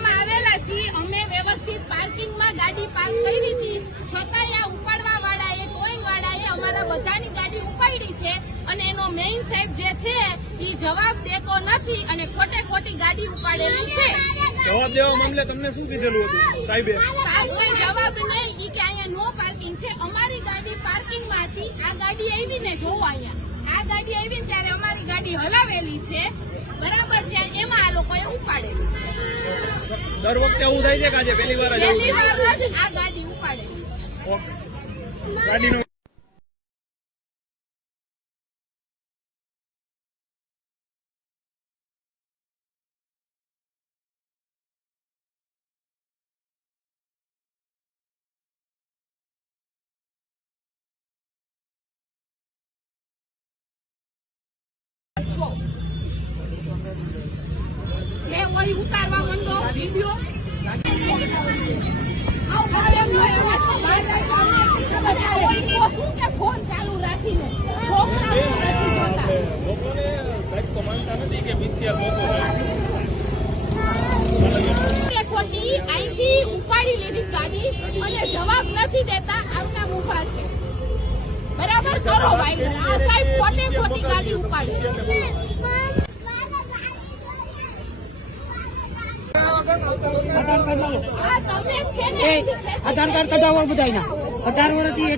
એરિયામાં આવેલા છીએ. અમે વ્યવસ્થિત પાર્કિંગમાં ગાડી પાર્ક કરી હતી, છતાંય આ ઉપાડવા વાળાએ ટોઈંગ વાળાએ અમારા બધાની ગાડી ઉપાડી છે અને એનો મેઇન સાહેબ જે છે એ જવાબ દેતો નથી અને ખોટે ખોટી ગાડી ઉપાડેલી છે. જવાબ દેવા મામલે તમને શું કીધેલું હતું સાહેબે? સાહેબ કોઈ જવાબ નહીં, ઈ કે અહીંયા નો પાર્કિંગ છે. અમારી ગાડી પાર્કિંગમાં હતી, આ ગાડી આવી ને જોવો અહીંયા આ ગાડી આવી ને ત્યારે અમારી ગાડી હલાવેલી છે, બરાબર છે, એમાં આ લોકોએ ઉપાડેલી છે. દર વખતે એવું થાય છે કે આજે પહેલી વાર જ આ ગાડી ઉપાડેલી છે. ગાડીનો જે કોઈ ઉતારવા માંડો વિડીયો ફોન ચાલુ રાખીને લોકોને તો માનતા નથી કે બીસીઆર લોકો ખોટી અહીંથી ઉપાડી લીધી ગાડી અને જવાબ નથી દેતા, આમના ઉભા છે. બરાબર કરો ભાઈ, આ સાહેબ ખોટે ખોટી ગાડી ઉપાડે. આધાર કાર્ડ કઢાવો બધાના 18 વર્ષથી